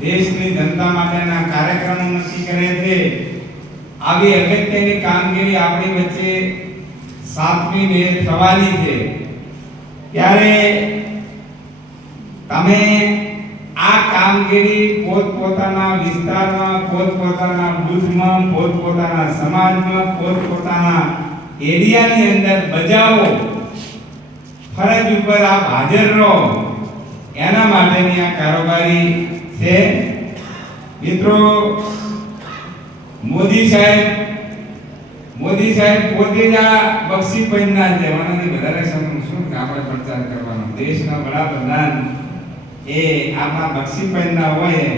દેશની જનતા માટેના કાર્યક્રમો નક્કી કરે છે। આવી અગત્યની કામગીરી આપણી વચ્ચે 7મી મે થવાની છે, ત્યારે તમે આ કામગીરી પોતપોતાના વિસ્તારમાં, પોતપોતાના બુથમાં, પોતપોતાના સમાજમાં, પોતપોતાના એરિયાની અંદર બજાવો, ફરજ ઉપર આપ હાજર રહો, એના માટેની આ કારોબારી છે। મિત્રો, મોદી સાહેબ પોતે જ આ બક્ષી પૈના છે, મને વધારે શું આપણે પ્રચાર કરવાનો। દેશના વડાપ્રધાન એ આપણા બક્ષી પૈના હોય,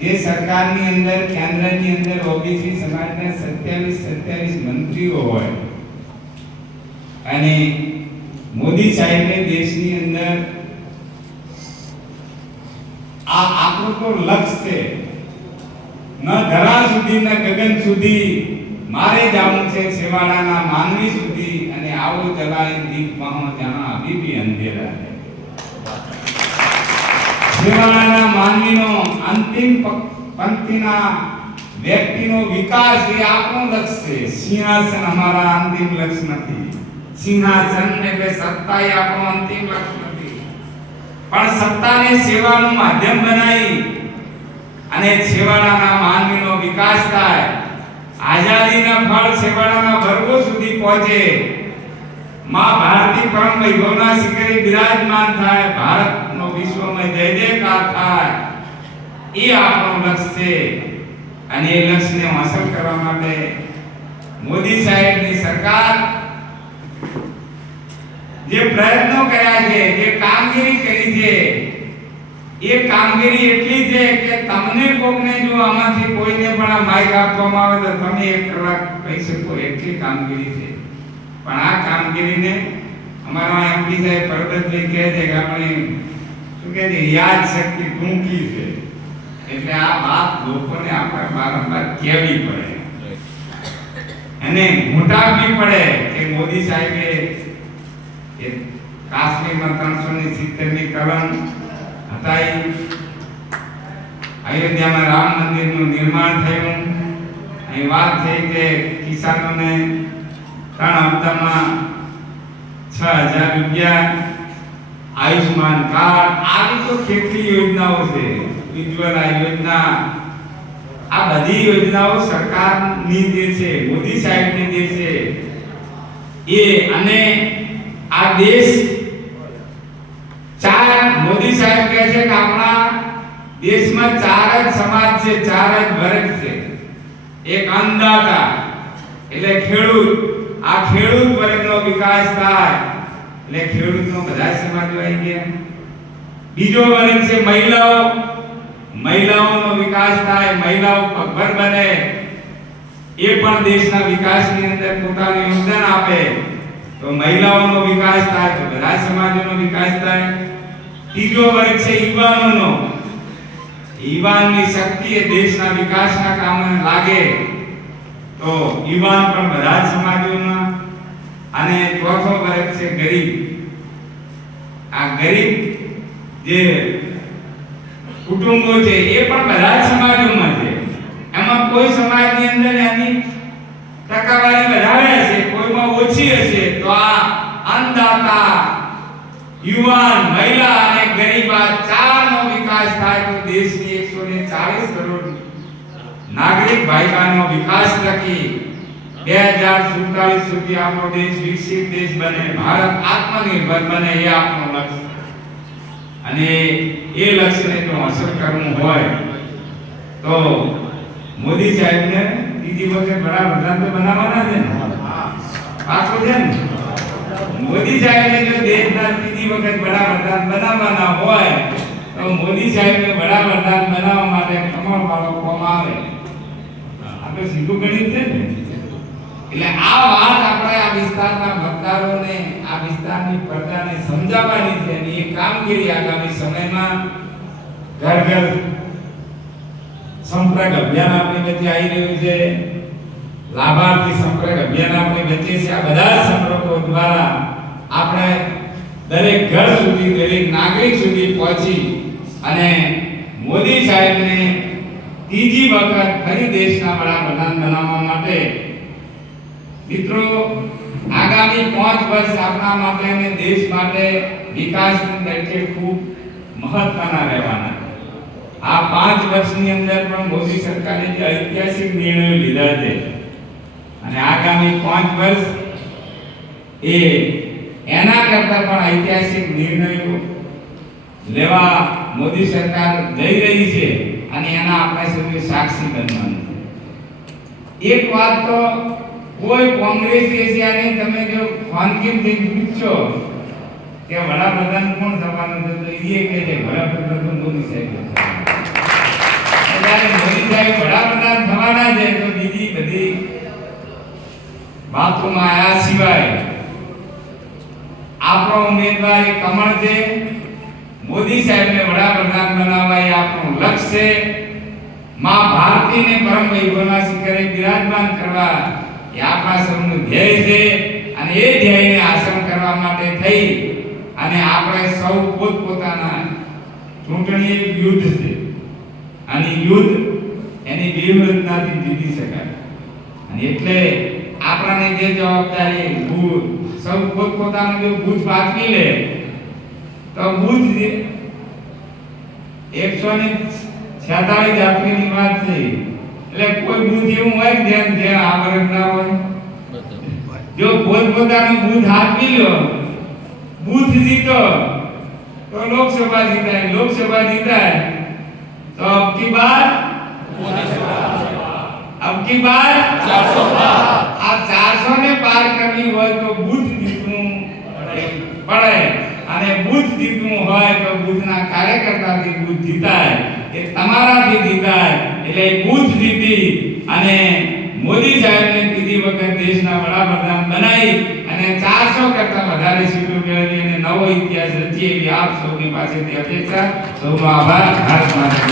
જે સરકારની અંદર, કેન્દ્રની અંદર ઓબીસી સમાજના 27 મંત્રીઓ હોય, અને મોદી સાહેબે દેશની અંદર આ આપણું તો લક્ષ્ય છે, ન ધરા સુધી ન ગગન સુધી મારે જાવું છે, સેવાડાના માનવી સુધી, અને આવો જલાય દીપ મહો જહાં અભી ભી અંધેરા है। સેવાડાના માનવીનો અંતિમ પંક્તિના વ્યક્તિનો વિકાસ એ આપણું લક્ષ્ય છે। સિંહાસન અમારા અંતિમ લક્ષ્ય નથી, સિંહાસન એટલે સત્તા એ આપણું અંતિમ લક્ષ્ય નથી, પણ સત્તાને સેવાનું માધ્યમ બનાવી અને સેવાડાના માનવીનો વિકાસ થાય, આઝાદીના ફળ સેવાડાના વર્ગો સુધી પહોંચે, માં ભારતી પરમ વૈભવના શિખરે બિરાજમાન થાય, ભારતનો વિશ્વમાં જય જયકાર થાય, એ આપણું લક્ષ્ય છે। અને એ લક્ષ્યને હાંસલ કરવા માટે મોદી સાહેબની સરકાર જે પ્રયત્નો કર્યા છે, જે કામગીરી કરી છે, એ કામગીરી એટલી છે કે તમને કોકને જો આમાંથી કોઈને પણ આ માઈક આપવામાં આવે તો તમે 1 કલાક કહી શકો, એટલી કામગીરી છે। પણ આ કામગીરીને અમારા એમપી સાહેબ પરબતભાઈ કહે છે કે આપણે શું કહે છે, યાદ શક્તિ ટૂંકી છે, એટલે આ વાત લોકોને આપણે વારંવાર કહેવી પડે અને ઘૂંટાવવી પડે કે મોદી સાહેબે કાશ્મીરમાં 370ની કલમ હટાવી, અયોધ્યામાં રામ મંદિરનું નિર્માણ થયું, અહીં વાત થઈ કે કિસાનોને 3 હપ્તામાં 6000 રૂપિયા, આયુષ્માન કાર્ડ, આવી તો કેટલી યોજનાઓ છે, ઉજ્જવલા યોજના, આ બધી યોજનાઓ સરકારની જે છે, મોદી સાહેબની જે છે એ, અને આ દેશ મોદી સાહેબ કહે છે કે આપણા દેશમાં 4 જ સમાજ છે, 4 જ વર્ગ છે। એક અન્નદાતા એટલે ખેડૂત, આ ખેડૂત વર્ગનો વિકાસ થાય એટલે ખેડૂતનો બધા સમાજો આવી ગયા। બીજો વર્ગ છે મહિલાઓ, મહિલાઓનો વિકાસ થાય, મહિલાઓ પગભર બને, એ પણ દેશના વિકાસની અંદર પોતાનું યોગદાન આપે, તો મહિલાઓનો વિકાસ થાય તો બધા સમાજોનો વિકાસ થાય। ત્રીજો વર્ગ છે યુવાનોનો, યુવાનની શક્તિ એ દેશના વિકાસના કામમાં લાગે તો યુવાન પણ બધા જ સમાજોના। અને ચોથો વર્ગ છે ગરીબ, આ ગરીબ જે કુટુંબો છે એ પણ બધા જ સમાજોમાં છે, એમાં કોઈ સમાજની અંદર એની ટકાવારી વધારે હશે, કોઈમાં ઓછી હશે, તો આ અન્નદાતા, યુવાન, મહિલા અને ગરીબ, આ 4નો વિકાસ થાય તો દેશની 140 કરોડ નાગરિક ભાઈ બહેનો વિકાસ થકી 2047 સુધી આપણો દેશ વિકસિત દેશ બને, ભારત આત્મનિર્ભર બને, એ આપણો લક્ષ્ય। અને એ લક્ષ્યને જો હાંસલ કરવું હોય તો મોદી સાહેબને ત્રીજી વખત વડાપ્રધાન તો બનાવવાના છે ને, પાછું છે ને, મોદી સાહેબને જો દેશના ત્રીજી વખત વડાપ્રધાન બનાવવાના હોય તો મોદી સાહેબને વડાપ્રધાન બનાવવા માટે કમળ વાળો કોમ આવે, આપણે સીધું ગણિત છે ને। એટલે આ વાત આપણે આ વિસ્તારના મતદારોને, આ વિસ્તારની પ્રજાને સમજાવવાની છે, અને એ કામગીરી આગામી સમયમાં ઘર ઘર સંપર્ક અભિયાન આપણી વચ્ચે આવી રહ્યું છે, લાભાર્થી સંપર્ક અભિયાન આપણી વચ્ચે છે। આ બધા સંપર્કો દ્વારા આપણે દરેક ઘર સુધી, દરેક નાગરિક સુધી પહોંચી અને મોદી સાહેબને ત્રીજી વખત ફરી દેશના વડાપ્રધાન બનાવવા માટે મિત્રો આગામી 5 વર્ષ આપણા માટે અને દેશ માટે વિકાસની દ્રષ્ટિએ ખૂબ મહત્વના રહેવાના. આ 5 વર્ષની અંદર પણ મોદી સરકારે જે ઐતિહાસિક નિર્ણયો લીધા છે અને આગામી 5 વર્ષ એના કરતા પણ ઐતિહાસિક નિર્ણયો લેવા મોદી સરકાર જઈ રહી છે અને એના આપણે સૌએ સાક્ષી બનવાનું છે. એક વાત તો કોઈ કોંગ્રેસ એશિયાને તમે જો ખાનગીથી પૂછો કે વડાપ્રધાન કોણ થવાનું છે તો એ કહે છે વડાપ્રધાન તો મોદી સાહેબ જ્યારે મોદી સાહેબ વડાપ્રધાન થવાના છે તો બીજી બધી વાતોમાં આયા સિવાય આપણો ઉમેદવાર એ કમળ છે. મોદી સાહેબને વડાપ્રધાન બનાવવા એ આપણું લક્ષ્ય છે. માં ભારતીને પરમ વૈભવના શિખરે બિરાજમાન કરવા એ આપણા સૌનું ધ્યેય છે અને એ ધ્યેયને હાંસલ કરવા માટે થઈ અને આપણે સૌ પોતપોતાના ચૂંટણી યુદ્ધ છે અને યુદ્ધ એની વ્યૂહરચનાથી જીતી શકાય અને એટલે આપણને જે જવાબદારી સૌ પોતપોતાનું જો બૂથ પાથરી લે તો બૂથ 146 જાતિની વાત છે એટલે કોઈ બૂથ એવું હોય કે જે આવરણ ના હોય જો પોતપોતાનું બૂથ હાથવી લો બૂથ જીતો તો લોકસભા જીતાય તો અબ की बार 400 આ 400 ને પાર કરવી હોય તો બૂથ જીતવું પડે અને બૂથ જીતવું હોય તો બૂથના કાર્યકર્તાથી બૂથ જીતાય એ તમારાથી જીતાય એટલે બૂથ જીતી અને મોદી સાહેબને ત્રીજી વખત દેશના વડાપ્રધાન બનાવી અને 400 કરતા વધારે સીટો મેળવી અને નવો ઇતિહાસ રચીએ એવી આપ સૌની પાસેથી અપેક્ષા. સૌનો આભાર. ભારત માતા